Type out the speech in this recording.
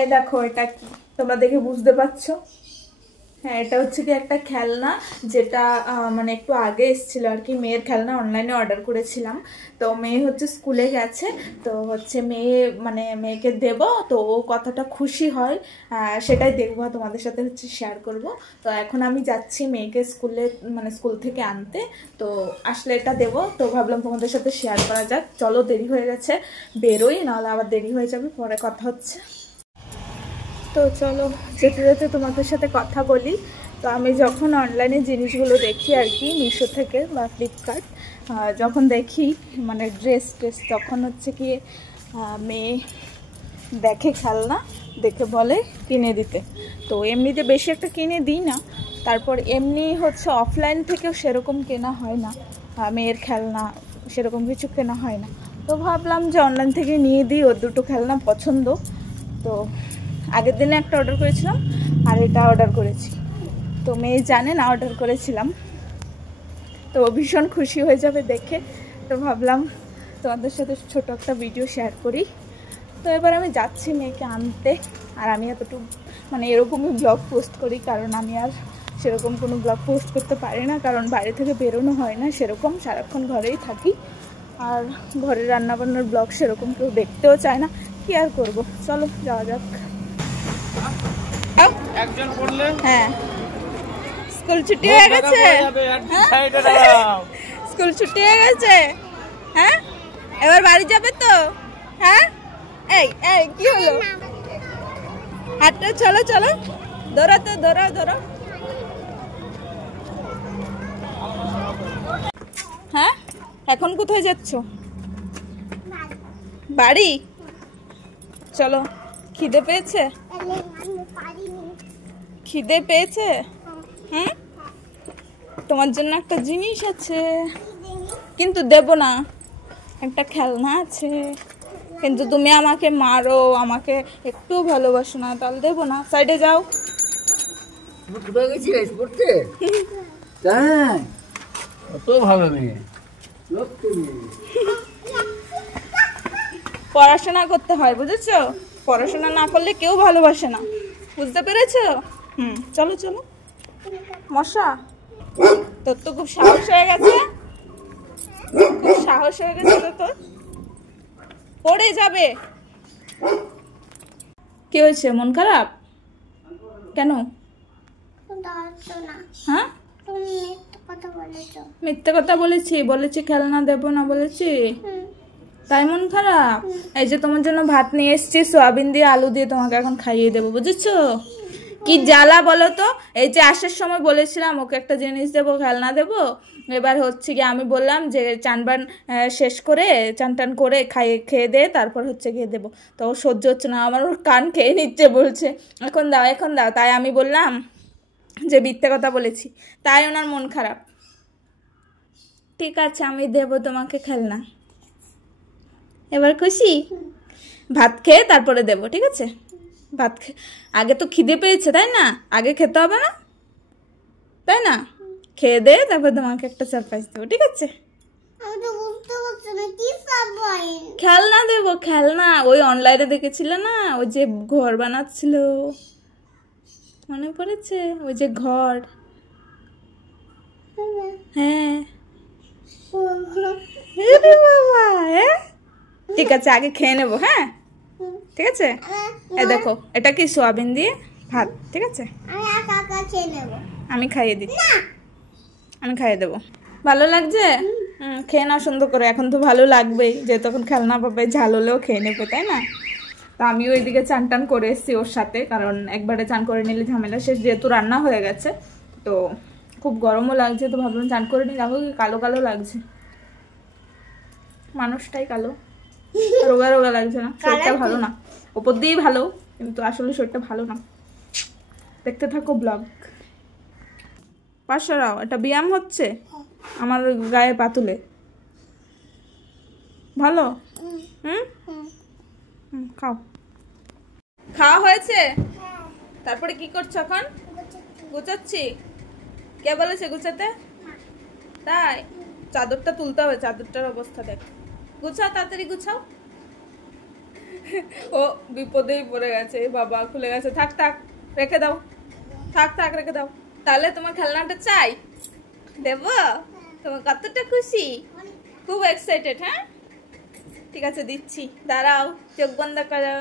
এই দেখো এটা কি, তোমরা দেখে বুঝতে পারছো? হ্যাঁ, এটা হচ্ছে কি একটা খেলনা, যেটা মানে একটু আগে এসেছিল আর কি। মেয়ের খেলনা অনলাইনে অর্ডার করেছিলাম। তো মেয়ে হচ্ছে স্কুলে গেছে, তো হচ্ছে মেয়েকে দেব, তো ও কতটা খুশি হয় সেটাই দেখবো, তোমাদের সাথে হচ্ছে শেয়ার করব। তো এখন আমি যাচ্ছি মেয়েকে স্কুল থেকে আনতে, তো আসলে এটা দেব, তো ভাবলাম তোমাদের সাথে শেয়ার করা যাক। চলো, দেরি হয়ে গেছে, বেরোই, নাহলে আবার দেরি হয়ে যাবে, পরে কথা হচ্ছে। তো চলো, যেতে যেতে তোমাদের সাথে কথা বলি। তো আমি যখন অনলাইনে জিনিসগুলো দেখি আর কি, মিশো থেকে বা ফ্লিপকার্ট, যখন দেখি মানে ড্রেস তখন হচ্ছে কি মেয়ে দেখে খেলনা, দেখে বলে কিনে দিতে। তো এমনিতে বেশি একটা কিনে দিই না, তারপর এমনি হচ্ছে অফলাইন থেকেও সেরকম কেনা হয় না, মেয়ের খেলনা সেরকম কিছু কেনা হয় না। তো ভাবলাম যে অনলাইন থেকে নিয়ে দিই, ওর দুটো খেলনা পছন্দ। তো আগের দিনে একটা অর্ডার করেছিলাম, আর এটা অর্ডার করেছি। তো মেয়ে জানে না অর্ডার করেছিলাম, তো ভীষণ খুশি হয়ে যাবে দেখে। তো ভাবলাম তোমাদের সাথে ছোট একটা ভিডিও শেয়ার করি। তো এবার আমি যাচ্ছি মেয়েকে আনতে। আর আমি এতটুকু মানে এরকমই ব্লগ পোস্ট করি, কারণ আমি আর সেরকম কোনো ব্লগ পোস্ট করতে পারি না, কারণ বাইরে থেকে বেরোনো হয় না সেরকম, সারাক্ষণ ঘরেই থাকি। আর ঘরের রান্নাবান্নার ব্লগ সেরকম কেউ দেখতেও চায় না, কি আর করবো। চলো যাওয়া যাক। হ্যাঁ, স্কুল ছুটি হয়ে গেছে, স্কুল ছুটি হয়ে গেছে। হ্যাঁ, এবার বাড়ি যাবে তো? হ্যাঁ, এই এই কি হলো? হাঁটতে, চলো চলো, দৌড়াতে, দৌড়াও দৌড়াও। হ্যাঁ, এখন কোথায় যাচ্ছ? বাড়ি। চলো, খিদে পেয়েছে? খিদে পেয়েছে? হুম, তোমার জন্য একটা জিনিস আছে, কিন্তু দেব না। একটা খেলনা আছে, কিন্তু তুমি আমাকে মারো, আমাকে একটু ভালোবাসো না, তাহলে দেবো না। সাইডে যাও। পড়াশোনা করতে হয়, বুঝেছো? পড়াশোনা না করলে কেউ ভালোবাসে না, বুঝতে পেরেছো? চলো চলো। মশা, তোর তো খুব সাহস হয়ে গেছে, খুব সাহস হয়ে গেছে তো তোর, পড়ে যাবে। কি হয়েছে, মন খারাপ কেন? হ্যাঁ, মিথ্যে কথা বলেছি খেলনা দেব না বলেছি, তাই মন খারাপ? এই যে তোমার জন্য ভাত নিয়ে এসেছি, সোয়াবিন দিয়ে আলু দিয়ে তোমাকে এখন খাইয়ে দেবো, বুঝেছো? কি জ্বালা বলো তো। এই যে আসার সময় বলেছিলাম ওকে একটা জিনিস দেবো, খেলনা দেবো, এবার হচ্ছে কি আমি বললাম যে চানবান শেষ করে, চান টান করে খেয়ে দে, তারপর হচ্ছে গিয়ে দেবো। তো ও সহ্য হচ্ছে না, আমার ওর কান খেয়ে নিচ্ছে, বলছে এখন দাও এখন দাও। তাই আমি বললাম যে মিথ্যে কথা বলেছি, তাই ওনার মন খারাপ। ঠিক আছে, আমি দেবো তোমাকে খেলনা, এবার খুশি? ভাত খেয়ে তারপরে দেবো, ঠিক আছে? ভাত আগে তো খিদে পেয়েছে, তাই না? আগে খেতে হবে না, তাই না? খেয়ে দে, তারপর তোমাকে একটা সারপ্রাইজ দেবো, ঠিক আছে? খেলনা দেবো, খেলনা। ওই অনলাইনে দেখেছিল না, ওই যে ঘর বানাচ্ছিল, মনে পড়েছে? ওই যে ঘর, হ্যাঁ। বাবা, হ্যাঁ ঠিক আছে, আগে খেয়ে নেবো। হ্যাঁ ঠিক আছে। এই দেখো, এটা কি সোয়াবিন দিয়ে ভাত, ঠিক আছে? আমি খাইয়ে দিচ্ছি, আমি খাইয়ে দেবো। ভালো লাগছে? খেয়ে না সুন্দর করে, এখন তো ভালো লাগবেই, যে তখন খেলনা পাবে, ঝাল হলেও খেয়ে নেবে, তাই না? তো আমিও এদিকে চান টান করে এসেছি ওর সাথে, কারণ একবারে চান করে নিলে ঝামেলা শেষ, যেহেতু রান্না হয়ে গেছে। তো খুব গরমও লাগছে, তো ভাবলাম চান করে নিই। দেখো কি কালো কালো লাগছে, মানুষটাই কালো, রোগা রোগা লাগছে না, শরীরটা ভালো না। ওপর দিয়েই ভালো, কিন্তু আসলে শরীরটা ভালো না। দেখতে থাকো ব্লগ। পাশারাও, এটা ব্যায়াম হচ্ছে আমার গায়ে পাতুলে, ভালো। খাও, খাওয়া হয়েছে? তারপরে কি করছো এখন? গুছাচ্ছি। কে বলেছে গুছাতে? তাই চাদরটা তুলতে হবে, চাদরটার অবস্থা দেখ। গুছাও, তাড়াতাড়ি গুছাও। ও বিপদেই পড়ে গেছে, বাবা খুলে গেছে। থাক থাক রেখে দাও, থাক থাক রেখে দাও। তাহলে তোমার খেলনাটা চাই, দেব? তোমার কতটা খুশি, খুব এক্সাইটেড? হ্যাঁ ঠিক আছে দিচ্ছি, দাঁড়াও, চোখ বন্ধ করো।